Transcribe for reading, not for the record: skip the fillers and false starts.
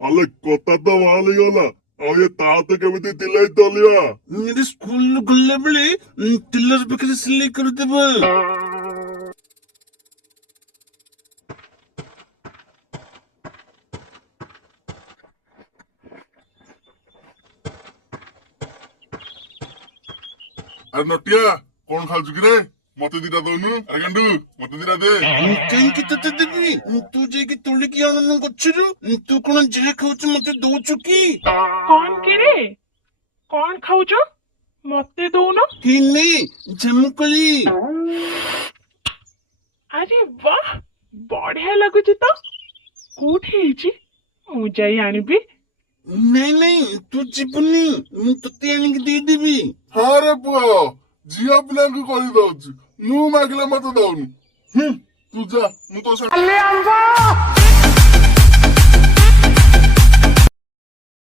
ଆଲେ କଥା ତ ବାହାରି ଗଲା। ଆଉ ଏ ତା ତ କେମିତି ତିଲେଇ ତଲିବା? ସ୍କୁଲ ଗଲା ବେଳେ ଟେଲର ପାଖରେ ସିଲେଇ କରିଦେବା। ଆରେ ନଟିଆ କଣ ଖାଉଛୁ କିରେ? ମତେ ଦିଟା ଦଉନୁ। ଆରେ ଗାଣ୍ଡୁ ମତେ ଦିଟା ଦେ। କାହିଁକି ତତେ ଦେବି? ତୁ ଯାଇକି ତୋଳିକି ଆଣୁନୁ ଗଛରୁ। ତୁ କଣ ଯାହା ଖାଉଛୁ ମତେ ଦଉଛୁ କି? କଣ କିରେ କଣ ଖାଉଛ ମତେ ଦଉନ? ନେ ଜାମୁକୋଳି। ଆରେ ବାହ ବଢିଆ ଲାଗୁଛି ତ। କୋଉଠି ହେଇଛି ମୁଁ ଯାଇ ଆଣିବି। ନାଇଁ ନାଇଁ ତୁ ଯିବୁନି, ମୁଁ ତତେ ଆଣିକି ଦେଇଦେବି। ହଁ ରେ ପୁଅ, ଝିଅ ପିଲାଙ୍କୁ କରିଦଉଛି, ମୁଁ ମାଗିଲେ ମତେ ଦଉନି। ତୁ ଯା, ମୁଁ ତୋ ସାଙ୍ଗେ